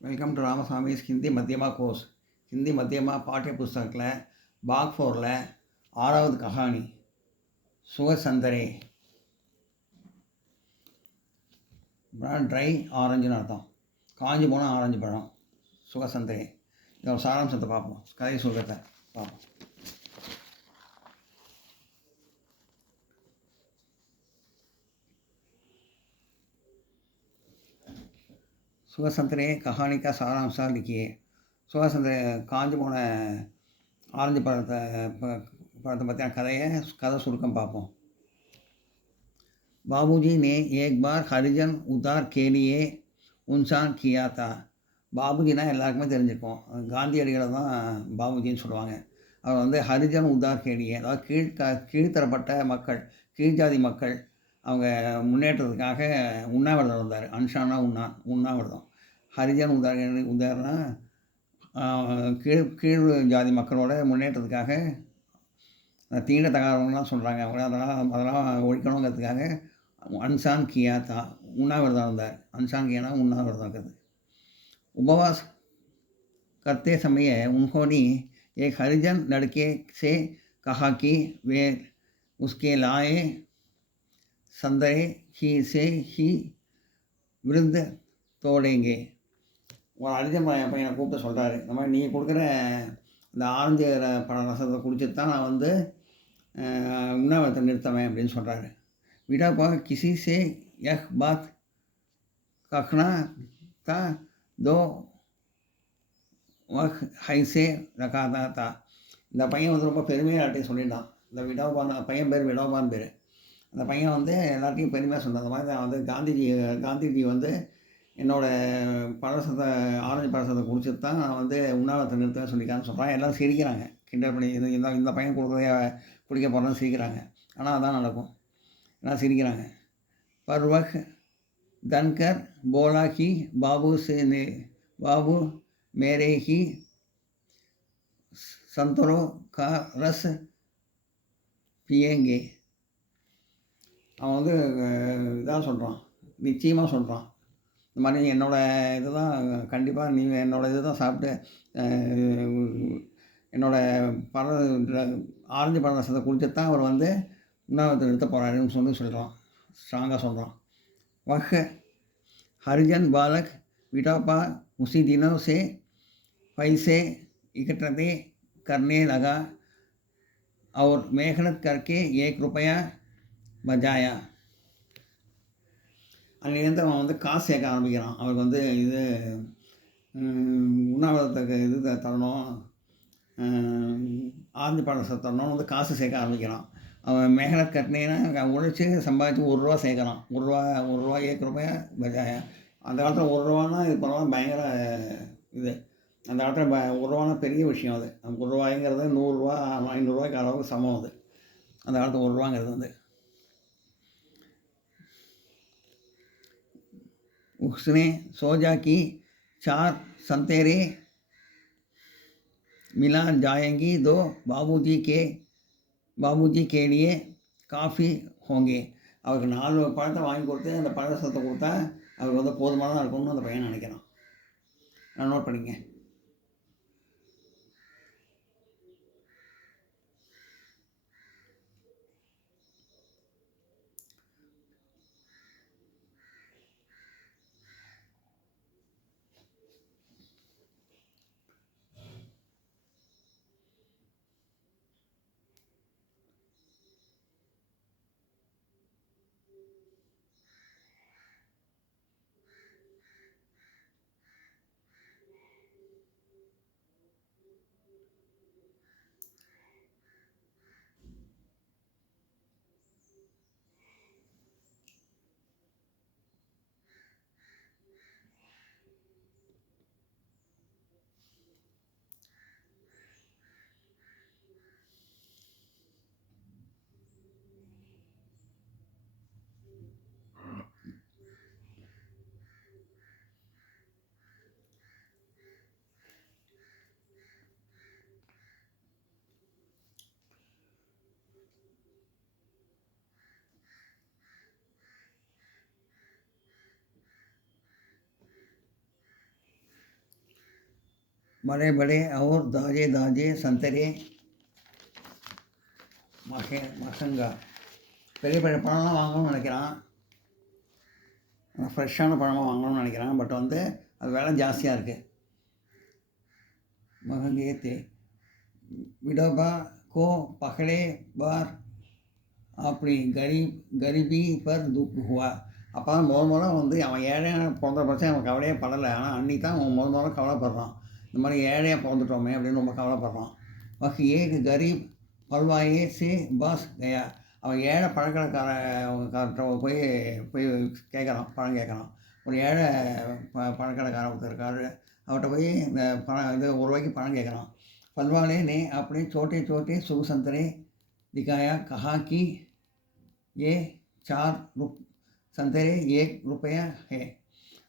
Welcome to Ramasamy's Hindi Madhyama course. Hindi Madhyama பாட்டிய புஸ்தகத்தில் பாக் 4ல் 6வது கஹானி சுகசந்தரே. ட்ரை ஆரஞ்சுன்னு அர்த்தம். காஞ்சி போன ஆரஞ்சு பழம் சுகசந்தரே. இதோட சாராம்சத்தை பார்ப்போம், கதை சுகத்தை பார்ப்போம். சுகசந்தரே கஹானி கா சாராம்சா लिखिए. சுகசந்தரே காஞ்சி போன ஆரஞ்சு பழத்தை பற்றின கதை சுருக்கம் பார்ப்போம். बाबूजी ने एक बार हरिजन उद्धार के लिए उनसान किया था. பாபுஜினா எல்லாருக்குமே தெரிஞ்சிருக்கும். காந்தியடிகளை தான் பாபுஜின்னு சொல்லுவாங்க. அவர் வந்து ஹரிஜன் உத்தார் கேலியே, அதாவது கீழ்த்தரப்பட்ட மக்கள், கீழ்ஜாதி மக்கள் அவங்க முன்னேற்றத்துக்காக உண்ணாவிரதம் இருந்தார். அன்ஷானா உண்ணாவிரதம். ஹரிஜன் உதாரணா கீழ் ஜாதி மக்களோட முன்னேற்றத்துக்காக தீண்டத்தகாதவங்களாம் சொல்கிறாங்க. அதெல்லாம் ஒழிக்கணுங்கிறதுக்காக அன்சான் கியா தா, உண்ணாவிரதம் இருந்தார். அன்சான் கியானா உண்ணாவிரதம் இருக்கிறது. उपवास करते समय उन्होंने एक हरिजन लड़के से कहा कि वे उसके लाए संतरे ही से ही விருந்த தோடைங்க. ஒரு ஹரிஜன் பையனை கூப்பிட்டு சொல்கிறாரு, இந்த மாதிரி நீங்கள் கொடுக்குற இந்த ஆரஞ்சு பழ ரசத்தை குடிச்சிட்டு தான் நான் வந்து உண்ணாவிரதத்தை நிறுத்துவேன் அப்படின்னு சொல்கிறாரு. விடாப்பா கிசி சே யஹ் பாத் கஹ்னா தா தோ வஹ் ஹைசே ரகாதா தா. இந்த பையன் வந்து ரொம்ப பெருமையாக எல்லாத்தையும் சொல்லிட்டான். இந்த விடோபான் பையன் பேர் விடோபான் பேர். அந்த பையன் வந்து எல்லாத்தையும் பெருமையாக சொன்னான். அந்த மாதிரி வந்து காந்திஜி வந்து என்னோடய பழசத்தை ஆரஞ்சு பழசத்தை குடிச்சிட்டு தான் நான் வந்து உண்ணாவிரதத்தை நிறுத்தவே சொல்லிக்கான்னு சொல்கிறான். எல்லோரும் சிரிக்கிறாங்க, கிண்டல் பண்ணி இந்த பையன் குடிக்க போகிறோன்னு சிரிக்கிறாங்க. ஆனால் அதான் நடக்கும், எல்லாம் சிரிக்கிறாங்க. பர்வக் धनकर बोला कि बाबू मेरे ही संतरों का रस पिएंगे. அவன் வந்து இதாக சொல்கிறான், நிச்சயமாக சொல்கிறான். இந்த மாதிரி என்னோடய இது தான் கண்டிப்பாக நீங்கள் என்னோடய இது தான் சாப்பிட்டு என்னோடய ஆரஞ்சு பழ ரசத்தை குடிச்சிட்டு தான் அவர் வந்து உண்ணாவிரதத்தை நிறுத்த போகிறாருன்னு சொல்கிறான், ஸ்ட்ராங்காக சொல்கிறான். वह हरिजन बालक विटापा उसी दिनों से पैसे इकट्ठे करने लगा और मेहनत करके 1 रुपया बचाया. அன்னிலேருந்து அவன் வந்து காசு சேர்க்க ஆரம்பிக்கிறான். அவருக்கு வந்து இது உண்ணாவிரதத்துக்கு இது தரணும், ஆரஞ்சு பழம் தரணும்னு வந்து காசு சேர்க்க ஆரம்பிக்கிறான். அவன் மேகனத் கட்டினேன்னா உழைச்சி சம்பாதிச்சு 1 ரூபா சேர்க்குறான். 1 ரூபா 1 ரூபாயா பஜாயா. அந்த காலத்தில் 1 ரூபான்னா இது பரவாயில்ல, பயங்கர இது. அந்த காலத்தில் 1 ரூபானா பெரிய விஷயம். அது 1 ரூபாய்ங்கிறது 100 ரூபா 500 ரூபாய்க்கு அளவுக்கு சமம். அது அந்த காலத்தில் 1 ரூபாங்கிறது வந்து. उसने सोचा कि 4 संतरे मिला जाएंगी तो बाबूजी के लिए காஃபி ஹோங்கே. அவருக்கு 4 பழத்தை வாங்கி கொடுத்து அந்த பழரசத்தை கொடுத்தா அவருக்கு வந்து போதுமானதாக இருக்கும்னு அந்த பையன் நினைக்கிறான். நான் நோட் பண்ணிங்க. बड़े बड़े और ताजे ताजे संतरे மசங்கா பெரிய பெரிய பழம்லாம் வாங்கணும்னு நினைக்கிறான், ஃப்ரெஷ்ஷான பழமாக வாங்கணும்னு நினைக்கிறான். பட் வந்து அது விலை ஜாஸ்தியாக இருக்குது. महंगे थे विडोबा को पकड़े बार अपनी गरीबी पर दुख हुआ. அப்போ தான் முதல் வந்து அவன் ஏழையாக பிறந்த பட்சம் அவன் கவலையே படலை. ஆனால் அன்றைக்கி தான் அவன் முதல் கவலைப்படுறான். இந்த மாதிரி ஏழையாக பிறந்துட்டோமே அப்படின்னு ரொம்ப கவலைப்படுறான். வகி ஏக் கரீப் பல்வாயே சே பாஸ் கயா. அவன் ஏழை பழக்கடைக்காரர்கிட்ட போய் போய் கேட்குறான், பழம் கேட்குறான். ஒரு ஏழை பழக்கடைக்காரர் ஒருத்தர் இருக்கார். அவர்கிட்ட போய் இந்த பழம் இது ₹1 பழம் கேட்குறான். फलवाले ने अपने छोटे छोटे शुभ संतरे दिखाया, कहा कि ये 4 संतरे ₹1 है.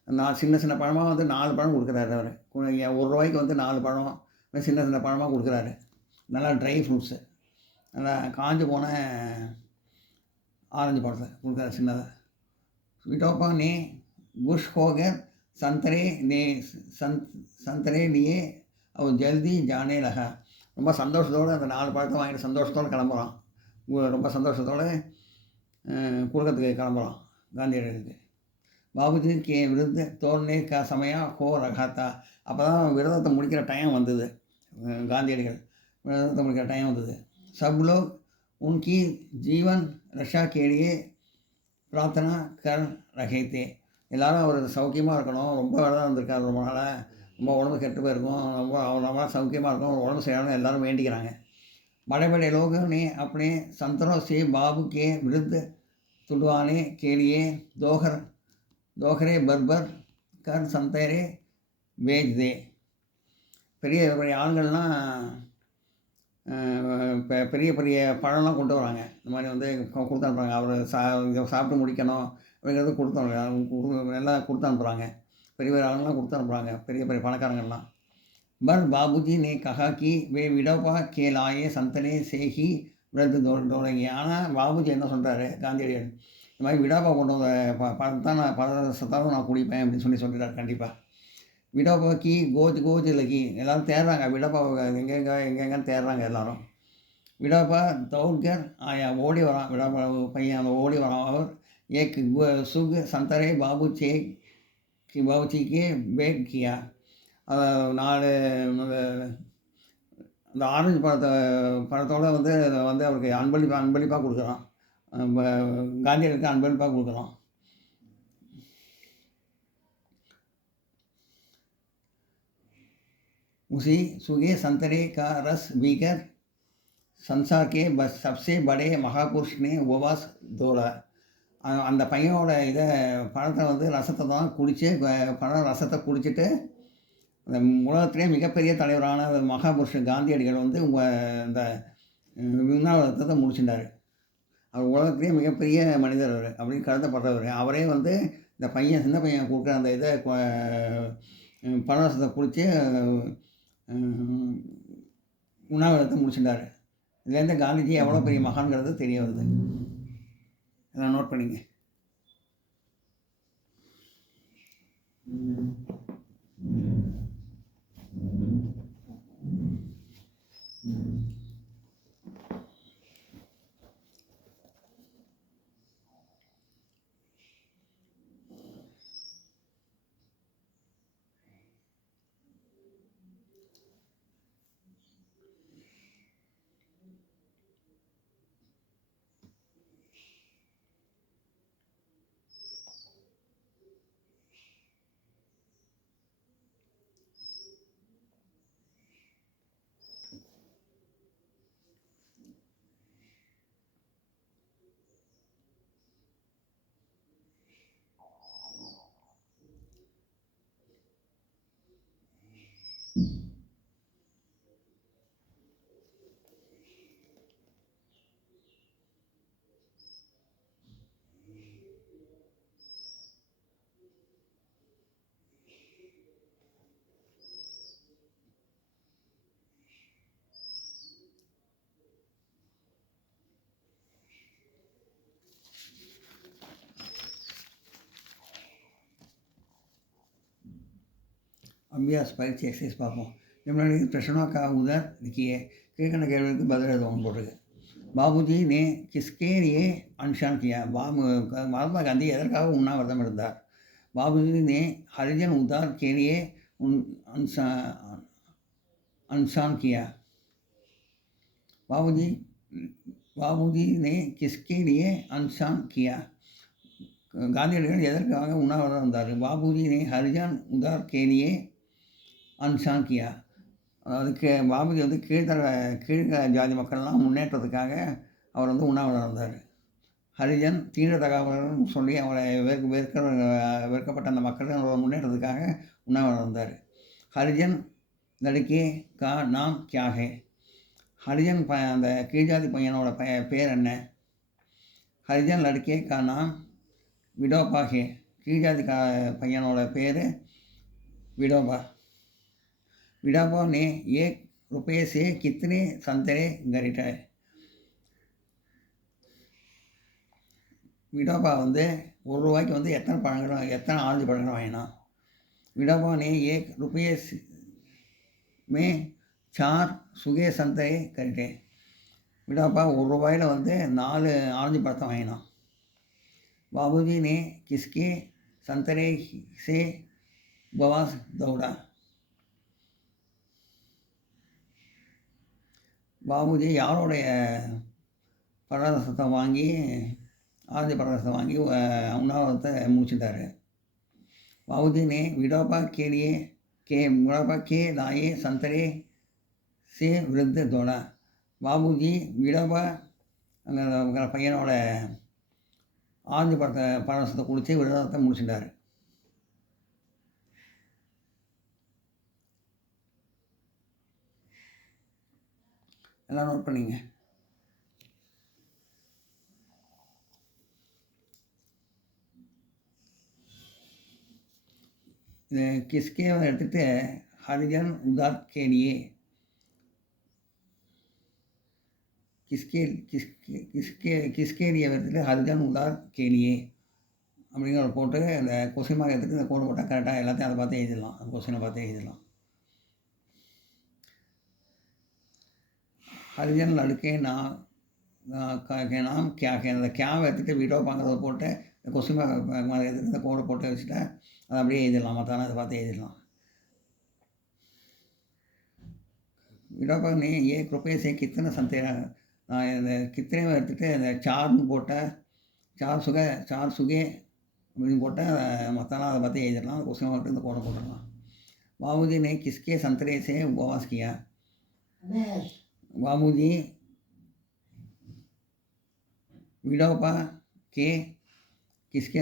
நான் சின்ன சின்ன பழமாக வந்து 4 பழம் கொடுக்குறாரு அவர். ₹1 வந்து 4 பழம் சின்ன சின்ன பழமாக கொடுக்குறாரு. நல்லா ட்ரை ஃப்ரூட்ஸு, நல்லா காஞ்சு போன ஆரஞ்சு பழத்தை கொடுக்குறாரு சின்னதாக. विटोबा ने खुश होकर संतरे लिए அவர் ஜல்தி ஜானே லகா. ரொம்ப சந்தோஷத்தோடு அந்த 4 பழத்தை வாங்கிட்டு சந்தோஷத்தோடு கிளம்புறான். ரொம்ப சந்தோஷத்தோடு கொடுக்கறதுக்கு கிளம்புறான் காந்தியடிகளுக்கு. பாபுஜி கே விருது தோர்னே கா சமயம் ஹோ ரகாத்தா. அப்போ தான் விரதத்தை முடிக்கிற டைம் வந்தது. காந்தியடிகள் விரதத்தை முடிக்கிற டைம் வந்தது. சப் லோக் உன்கி ஜீவன் ரஷா கே லியே பிரார்த்தனா கர் ரஹே தே. எல்லோரும் அவர் சௌக்கியமாக இருக்கணும், ரொம்ப விரதம் இருந்திருக்காரு ரொம்ப நாளாக, ரொம்ப உடம்பு கெட்டு போயிருக்கும், ரொம்ப ரொம்ப சௌக்கியமாக இருக்கும், உடம்பு செய்யணும் எல்லோரும் வேண்டிக்கிறாங்க. बड़े बड़े लोगों ने अपने संतरों से बाबू के विरुद्ध तुड़वाने के लिए दोहरे बर्बर कर संतरे बेच दे. பெரிய பெரிய ஆண்கள்லாம் பெரிய பெரிய பழம்லாம் கொண்டு வராங்க. இந்த மாதிரி வந்து கொடுத்து அனுப்புகிறாங்க. அவர் இதை சாப்பிட்டு முடிக்கணும் அப்படிங்கிறது கொடுத்து எல்லாம் கொடுத்து அனுப்புகிறாங்க. பெரிய பெரிய ஆளுங்கள்லாம் கொடுத்து அனுப்புகிறாங்க, பெரிய பெரிய பணக்காரங்கள்லாம். पर बाबूजी ने कहा कि वे विडोबा के लाए संतरे से ही व्रत दौड़ेंगे. ஆனால் பாபுஜி என்ன சொல்கிறாரு காந்தியடிகள், இந்த மாதிரி விடோபா கொண்டு வந்த பழத்தான் நான் பழசத்தான் நான் குடிப்பேன் அப்படின்னு சொல்லிட்டார். கண்டிப்பாக விடோபாக்கு கோஜ் லகி. எல்லோரும் தேடுறாங்க விடோபா எங்கெங்கன்னு தேடுறாங்க எல்லோரும். விடோபா தௌர்கர் ஆயா ஓடி வரான். விடோபா பையன் அந்த ஓடி வரான். அவர் ஏக் சுக் சந்தரே பாபுஜிக்கு பேக் கியா. 4 அந்த ஆரஞ்சு பழத்தோடு வந்து அவருக்கு அன்பளிப்பாக கொடுக்குறான். காந்தியடிகளுக்கு அன்பளிப்பாக கொடுக்குறான். उसी सूखे संतरे का रस पीकर संसार के सबसे बड़े महापुरुष ने उपवास तोड़ा. அந்த பையனோட பழத்தை வந்து ரசத்தை தான் குடித்து பழம் ரசத்தை குடிச்சிட்டு அந்த உலகத்திலே மிகப்பெரிய தலைவரான மகாபுருஷன் காந்தியடிகள் வந்து இந்த உண்ணாவிரதத்தை முடிச்சுட்டார். அவர் உலகத்திலே மிகப்பெரிய மனிதர் அவர் அப்படின்னு கருதப்படுறவர். அவரே வந்து இந்த பையன் சின்ன பையன் கொடுக்குற அந்த பழரசத்தை குடித்து உண்ணாவிரதத்தை முடிச்சுட்டார். இதுலேருந்து காந்திஜி எவ்வளோ பெரிய மகான்கிறது தெரிய வருது. இதெல்லாம் நோட் பண்ணிங்க. அபியாஸ் பயிற்சி எக்ஸசைஸ் பார்ப்போம். जमुना प्रश्नों का उधर लिखिए கீழ்கண்ட கேள்விக்கு பதில் எழுதவும் போட்டிருக்கு. பாபுஜி ने किसके लिए अनशन किया? महात्मा गांधी எதற்காக உண்ணாவிரதம் இருந்தார்? बाबूजी ने हरिजन उद्धार के लिए अनशन किया. बाबूजी ने किसके लिए अनशन किया? காந்தியடிகள் எதற்காக உண்ணாவிரதம் இருந்தார்? பாபுஜி ने हरिजन उद्धार के लिए अनशन किया. அதுக்கு பாபுஜி வந்து கீழ் ஜாதி மக்கள்லாம் முன்னேற்றத்துக்காக அவர் வந்து உண்ணாவிரதம் இருந்தார். ஹரிஜன் தீண்டத்தகாதவர்கள் சொல்லி அவரை வெறுக்கப்பட்ட அந்த மக்கள் முன்னேற்றத்துக்காக உண்ணாவிரதம் இருந்தார். ஹரிஜன் லடுக்கே கா நாம் கியா ஹே? ஹரிஜன் அந்த கீழ்ஜாதி பையனோட பேர் என்ன? ஹரிஜன் லடுக்கே கா நாம் விடோபா ஹே. கீழ்ஜாதி பையனோட பேர் விடோபா. विडोबा ने ₹1 से कितने संतरे खरीदे? विडोबा வந்து ₹1 வந்து எத்தனை ஆரஞ்சு பழங்கள் வாங்கினான்? विडोबा ने ₹1 में 4 सूखे संतरे खरीदे. विडोबा ₹1 வந்து 4 ஆரஞ்சு பழத்தை வாங்கினான். बाबूजी ने किसके संतरे से उपवास दौड़ा? பாபுஜி யாரோடைய பழரசத்தை வாங்கி ஆரஞ்சு பழரசத்தை வாங்கி உண்ணாவிரதத்தை முடிச்சுட்டாரு? बाबूजी ने विडोबा के लाए संतरे से विरुद्ध दौड़ा. பாபுஜி விடோபா அந்த பையனோட ஆரஞ்சு பழரசத்தை குடித்து விரதத்தை முடிச்சுட்டாரு. எல்லாம் நோட் பண்ணிங்க. இது கிஸ்கே எடுத்துகிட்டு ஹரிஜன் உதார் கே லியே கிஸ்கே லியே எடுத்துகிட்டு ஹரிஜன் உதார் கே லியே அப்படிங்கிற போட்டு அந்த கொஸ்டின் மார்க் எடுத்துகிட்டு இந்த கோடு போட்டால் கரெக்டாக எல்லாத்தையும் அதை பார்த்து எழுதிடலாம். அந்த கொஸ்டினை பார்த்து எழுதிடலாம். ஹரிஜன் லடுக்கே நாம் கியா அந்த கியாவை எடுத்துகிட்டு விடோபாங்கிறத போட்டு இந்த கொஸ்டின் மார்க் எடுத்துகிட்டு இந்த கோடை போட்டு வச்சுட்டா அதை அப்படியே எழுதிடலாம். மற்ற அதை பார்த்து எழுதிடலாம். विडोबा ने ₹1 से कितने संतरे இந்த கித்தனை எடுத்துகிட்டு இந்த சார்னு போட்டால் சார் சுகே அப்படின்னு போட்டால் மற்றலாம் அதை பார்த்து எழுதிடலாம். அந்த கொஸ்டின் மார்க் இந்த கோடை போட்டுடலாம். बाबूजी ने किसके संतरे से उपवास किया? बाबूजी विडोबा के किसके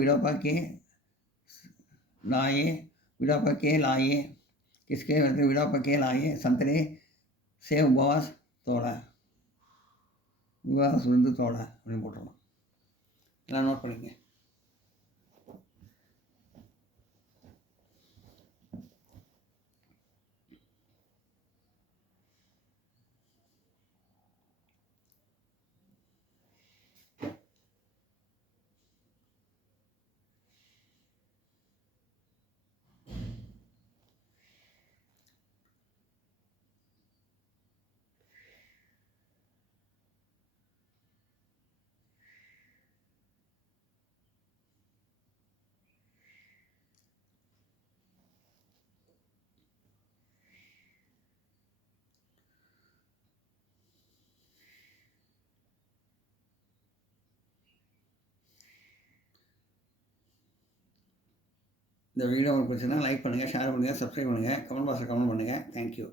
विडोबा के लाए किसके विडोबा के लाए संतरे से उपवास तोड़ा. उपवास வந்து தோடா அப்படின்னு போட்டுடலாம். எல்லாம் நோட் பண்ணிங்க. இந்த வீடியோ உங்களுக்கு பிடிச்சிருந்தா லைக் பண்ணுங்கள், ஷேர் பண்ணுங்கள், சப்ஸ்கிரைப் பண்ணுங்கள், கமெண்ட் பாக்ஸில் கமெண்ட் பண்ணுங்கள். தேங்க்யூ.